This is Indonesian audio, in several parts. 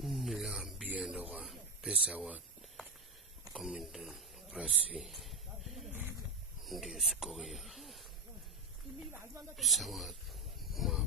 Inilah biandoa pesawat Komandan Operasi Undius Korea. Pesawat maaf.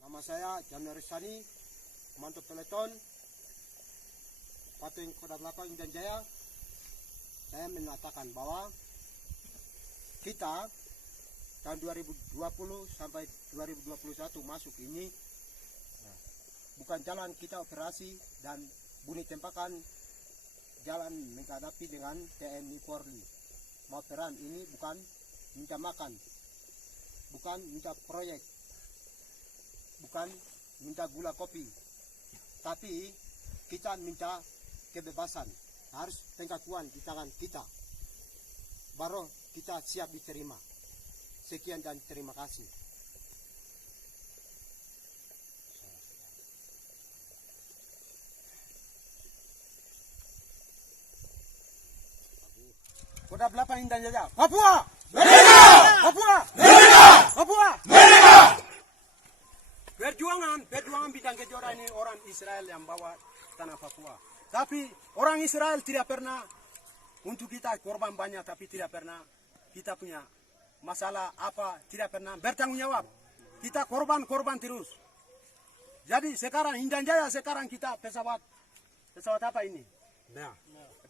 Nama saya Januari Sani, Komandan Peleton, Patuhin Koda 8 Intan Jaya. Saya menyatakan bahwa kita tahun 2020 sampai 2021 masuk ini bukan jalan kita operasi dan bunyi tembakan jalan menghadapi dengan TNI Polri. Mau peran ini bukan minta makan, bukan minta proyek, bukan minta gula kopi, tapi kita minta kebebasan. Harus pengakuan di tangan kita, baru kita siap diterima. Sekian dan terima kasih. Koda 8 Intan Jaya, Papua! Merdeka! Papua! Merdeka! Papua! Merdeka! Perjuangan bidang kejuaraan ini orang Israel yang bawa tanah Papua. Tapi orang Israel tidak pernah untuk kita korban banyak, tapi tidak pernah kita punya masalah apa, tidak pernah bertanggung jawab. Kita korban terus. Jadi sekarang Intan Jaya sekarang kita pesawat apa ini? Mea.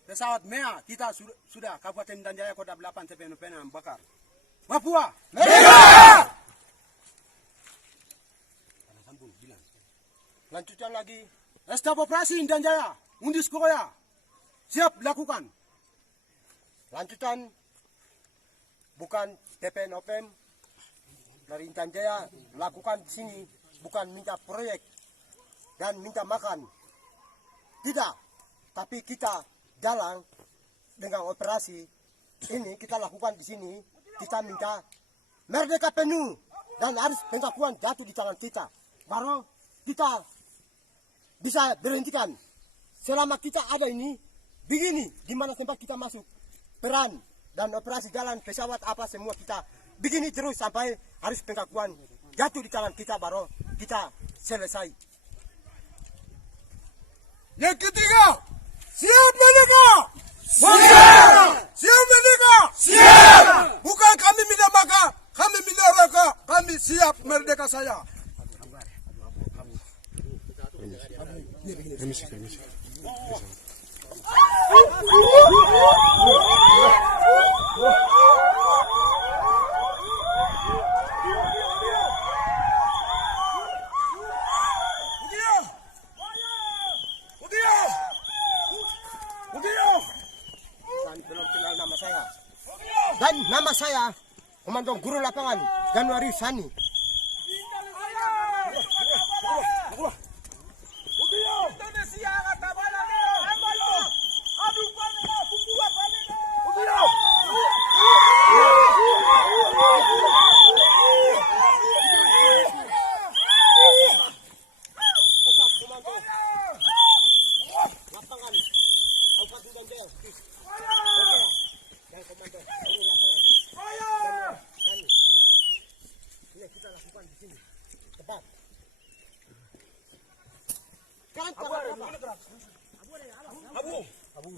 Pesawat Mea kita sudah Kabupaten Intan Jaya Koda 8 TPNP yang bakar. Papua! Merdeka! Lanjutkan lagi. Staf operasi Intan Jaya, Undius Korea, siap lakukan. Lanjutan, bukan TPNOPM dari Intan Jaya lakukan di sini, bukan minta proyek dan minta makan. Tidak, tapi kita jalan dengan operasi ini kita lakukan di sini. Kita minta merdeka penuh dan harus pengakuan jatuh di tangan kita. Baru kita bisa berhentikan. Selama kita ada ini, begini, di mana tempat kita masuk, peran dan operasi jalan pesawat apa semua kita begini terus sampai harus pengakuan jatuh di tangan kita, baru kita selesai. Yang ketiga, siap merdeka! Siap! Siap merdeka! Siap! Bukan kami minta maka, kami minta raka, kami siap merdeka saya. Belum kenal nama saya. Dan nama saya Komandan Guru Lapangan Januari Sani. Abu.